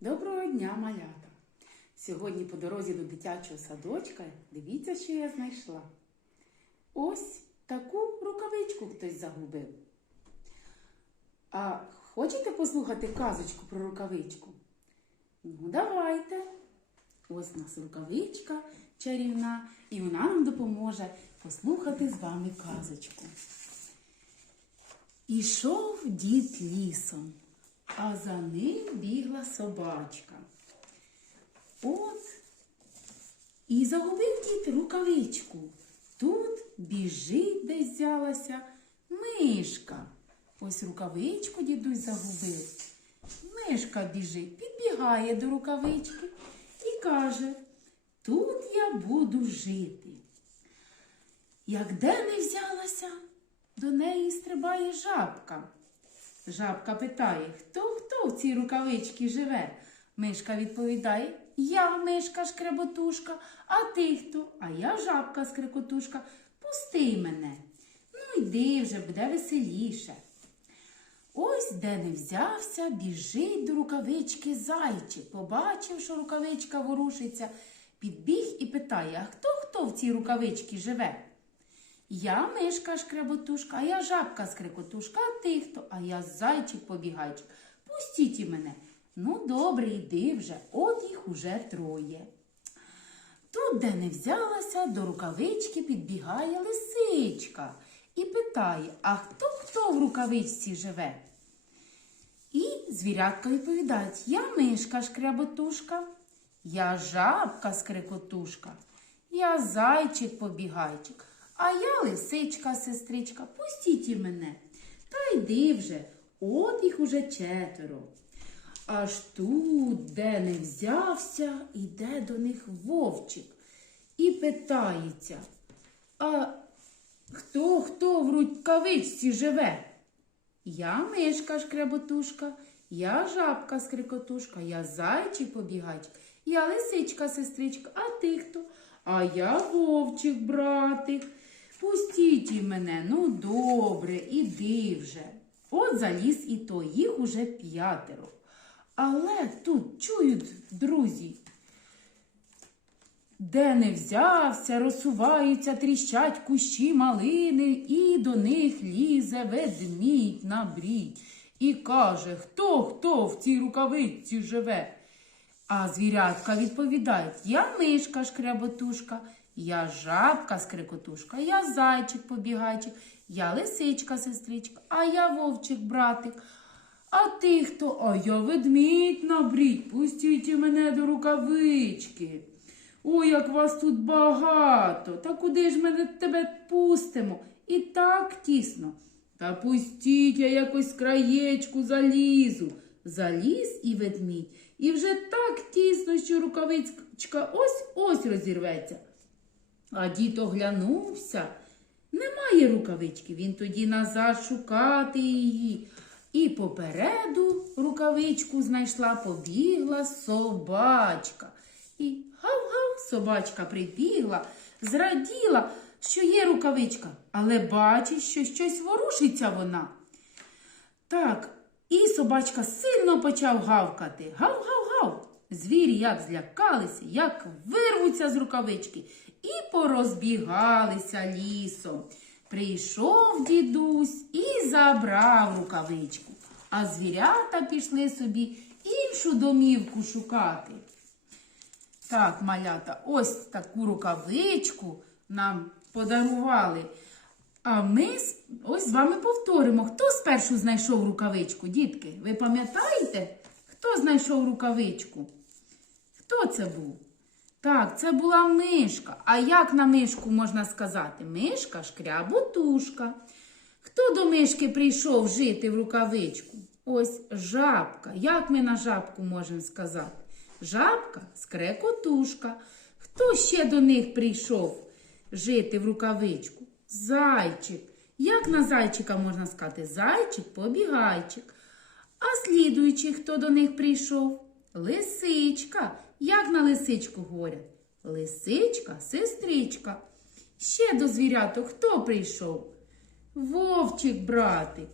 Доброго дня, малята! Сьогодні по дорозі до дитячого садочка дивіться, що я знайшла. Ось таку рукавичку хтось загубив. А хочете послухати казочку про рукавичку? Ну, давайте. Ось у нас рукавичка чарівна, і вона нам допоможе послухати з вами казочку. Ішов дід лісом, а за ним бігла собачка. От і загубив дід рукавичку. Тут біжить десь взялася мишка. Ось рукавичку дідусь загубив. Мишка біжить, підбігає до рукавички і каже: Тут я буду жити. Як де не взялася, до неї стрибає жабка. Жабка питає, хто хто в цій рукавичці живе? Мишка відповідає, я мишка шкреботушка, а ти хто? А я жабка скрикотушка. Пусти мене. Ну йди вже, буде веселіше. Ось де не взявся, біжить до рукавички зайчик. Побачив, що рукавичка ворушиться, підбіг і питає, а хто хто в цій рукавичці живе? Я мишка шкреботушка, а я жабка скрикотушка, а ти хто? А я зайчик побігайчик. Пустіть і мене. Ну, добре, йди вже, от їх уже троє. Тут, де не взялася, до рукавички підбігає лисичка і питає, а хто хто в рукавичці живе? І звірятка відповідають, я мишка шкряботушка, я жабка скрикотушка, я зайчик побігайчик, а я лисичка сестричка. Пустіть і мене. Та йди вже, от їх уже четверо. Аж тут, де не взявся, іде до них вовчик і питається, а хто хто в рукавичці живе? Я мишка шкреботушка, я жабка скрикотушка, я зайчик побігайчик, я лисичка сестричка, а ти хто? А я вовчик, братик. Пустіть мене, ну добре, іди вже. От заліз і то, їх уже п'ятеро. Але тут чують, друзі, де не взявся, розсуваються, тріщать кущі малини, і до них лізе ведмідь на брід. І каже, хто хто в цій рукавичці живе. А звірятка відповідають, я мишка шкряботушка, я жабка скрикотушка, я зайчик побігайчик, я лисичка сестричка, а я вовчик братик. А ти хто? А я ведмідь набрідь, пустіть мене до рукавички. Ой, як вас тут багато. Та куди ж ми тебе пустимо? І так тісно. Та пустіть, я якось краєчку залізу. Заліз і ведмідь. І вже так тісно, що рукавичка ось ось розірветься. А дід оглянувся. Немає рукавички. Він тоді назад шукати її. І попереду рукавичку знайшла, побігла собачка. І гав-гав собачка прибігла, зраділа, що є рукавичка, але бачить, що щось ворушиться вона. Так, і собачка сильно почав гавкати. Гав-гав-гав. Звірі як злякалися, як вирвуться з рукавички і порозбігалися лісом. Прийшов дідусь і забрав рукавичку, а звірята пішли собі іншу домівку шукати. Так, малята, ось таку рукавичку нам подарували. А ми ось з вами повторимо, хто спершу знайшов рукавичку, дітки? Ви пам'ятаєте, хто знайшов рукавичку? Хто це був? Так, це була мишка. А як на мишку можна сказати? Мишка шкряботушка. Хто до мишки прийшов жити в рукавичку? Ось жабка. Як ми на жабку можемо сказати? Жабка скрекотушка. Хто ще до них прийшов жити в рукавичку? Зайчик. Як на зайчика можна сказати? Зайчик побігайчик. А слідуючи, хто до них прийшов? Лисичка. Як на лисичку говорять? Лисичка, сестричка. Ще до звіряток хто прийшов? Вовчик, братик.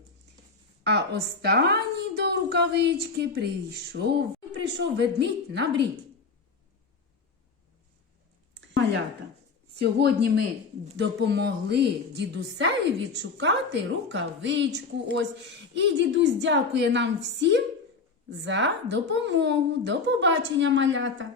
А останній до рукавички прийшов прийшов ведмідь на брідь. Малята, сьогодні ми допомогли дідусеві відшукати рукавичку. Ось. І дідусь дякує нам всім за допомогу. До побачення, малята!